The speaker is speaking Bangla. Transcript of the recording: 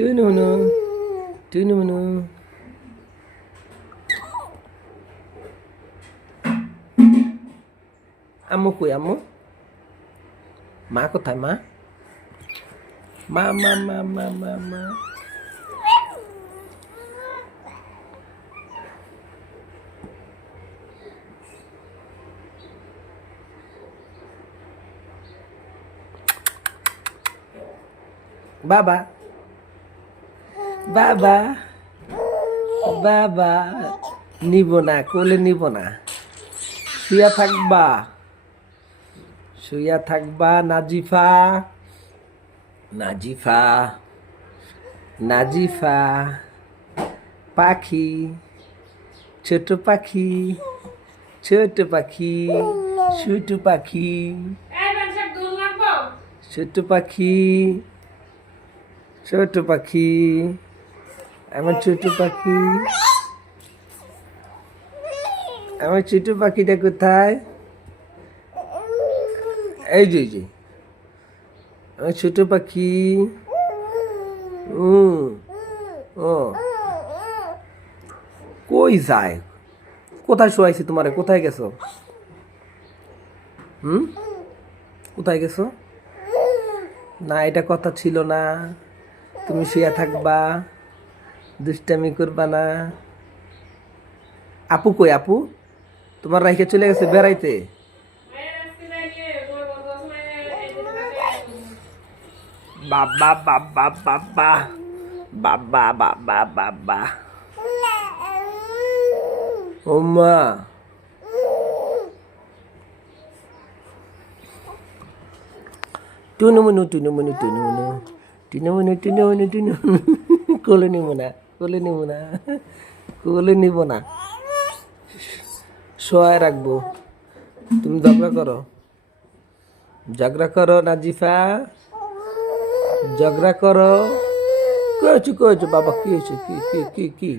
টুনুমুনু টুনুমুনু আম্মু কই আম্মু মা কোথায় মা মা মা মা মা মা মা বাবা বাবা বাবা নিব না কোলে নিব না শুয়া থাকবা নাজিফা নাজিফা নাজিফা পাখি ছোট পাখি ছোট পাখি ছোট পাখি ছোট পাখি ছোট পাখি আমার ছোট পাখি আমার ছোট পাখিটা কোথায় এই যে আমার ছোট পাখি ও কই যায় কোথায় শোয়াইছি তোমারে কোথায় গেছো কোথায় গেছো না এটা কথা ছিল না তুমি শুয়ে থাকবা দুষ্টামি করবা না আপু কই আপু তোমার রাইখে চলে গেছে বেড়াইতে বাবা বাবা বাবা বাবা বাবা বাবা ওমা টুনুমুনু টুনুমুনু টুনুমুনু টুনুমুনু টুনুমুনু টুনুমুনু কোলে নিব না কোলে নিব না কোলে নিব না শোয়ায় রাখবো তুমি ঝগড়া করো নাজিফা ঝগড়া করো কয়েছো বাবা কি হয়েছে কি